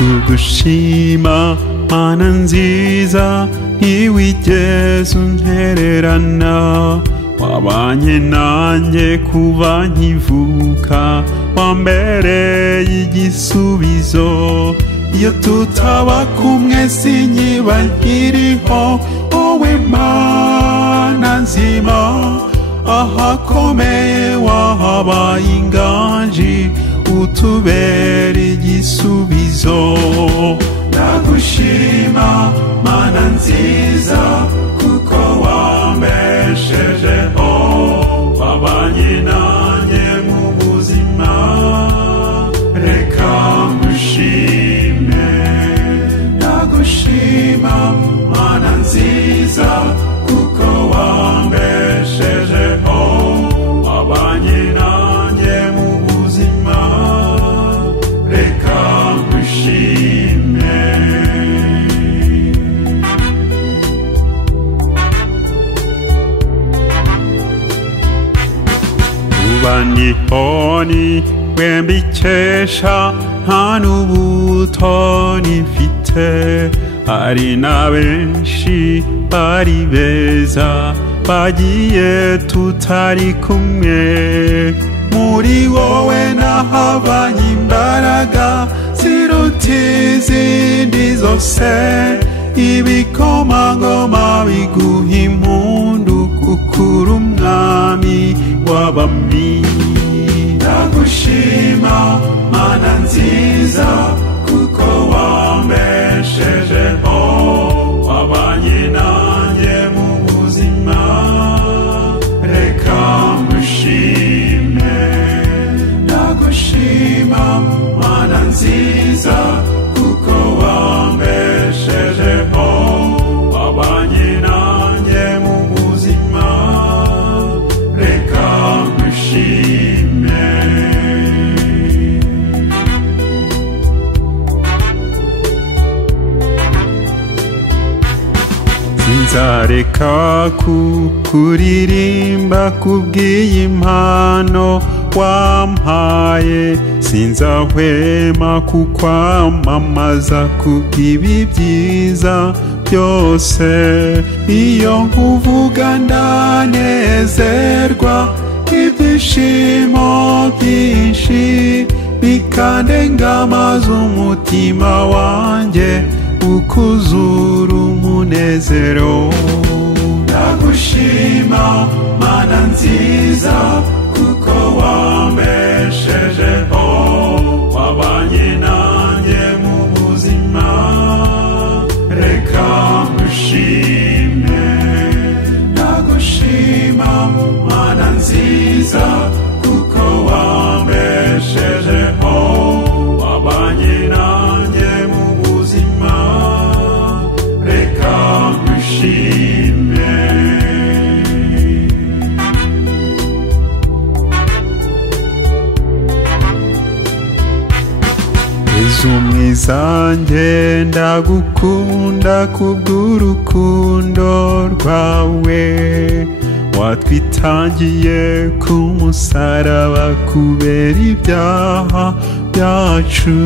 kugushima mana nziza ntiwigeze untererana wabanye nanjye kuva nkivuka wambereye igisubizo iyo tutaba kumwe sinkiba nkiriho wowe mana nzima ahakomeye wahabaye inganji utubera igisubizo ndagushima mana nziza kuko wambeshejeho wabanye nanjye mu buzima reka ngushime ndagushima mana nziza kuko wambeshejeho wabanye nanjye mu buzima reka ngushime kuba ndihoni wembikesha nta n'ubutoni mfite hari na benshi bari beza bagiye tutari kumwe muri wowe nahabanye imbaraga ziruta izindi zose ibikomangoma biguha impundu kuko uri umwami w'abami ndagushima mana nziza kuko wambeshejeho wabanye nanjye mu buzima reka ngushime ndagushima mana nziza kuko wambeshejeho wabanye nanjye mu buzima reka ngushime sinzareka kukuririmba kubw'iyi mpano wampaye sinzahwema kukwamamaza kubw'ibi byiza byose iyo nkuvuga ndanezerwa ibyishimo byinshi bikandengamaza umutima wanjye ukuzura umunezero ndagushima mana nziza kuko wambeshejeho wabanye nanjye mu buzima reka ngushime ndagushima mana nziza kuko wambeshejeho wabanye nanjye mu buzima reka ngushime Yesu mwiza njye ndagukunda kubw'urukundo rwawe watwitangiye ku musaraba kubera ibyaha byacu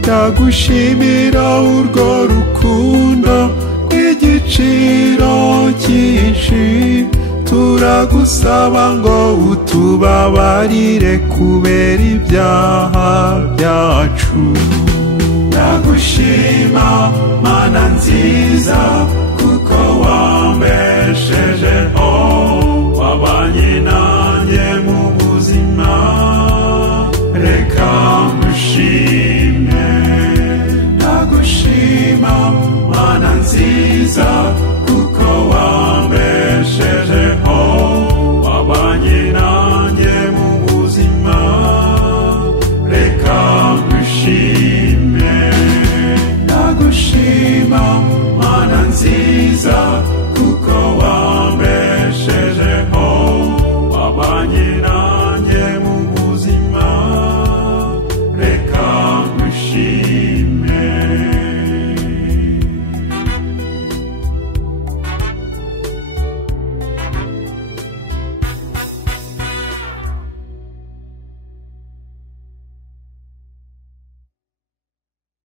ndagushimira urwo rukundo rw'igiciro cyinshi turagusaba ngo utubabarire kubera ibyaha byacu ndagushima mana nziza kuko wambeshejeho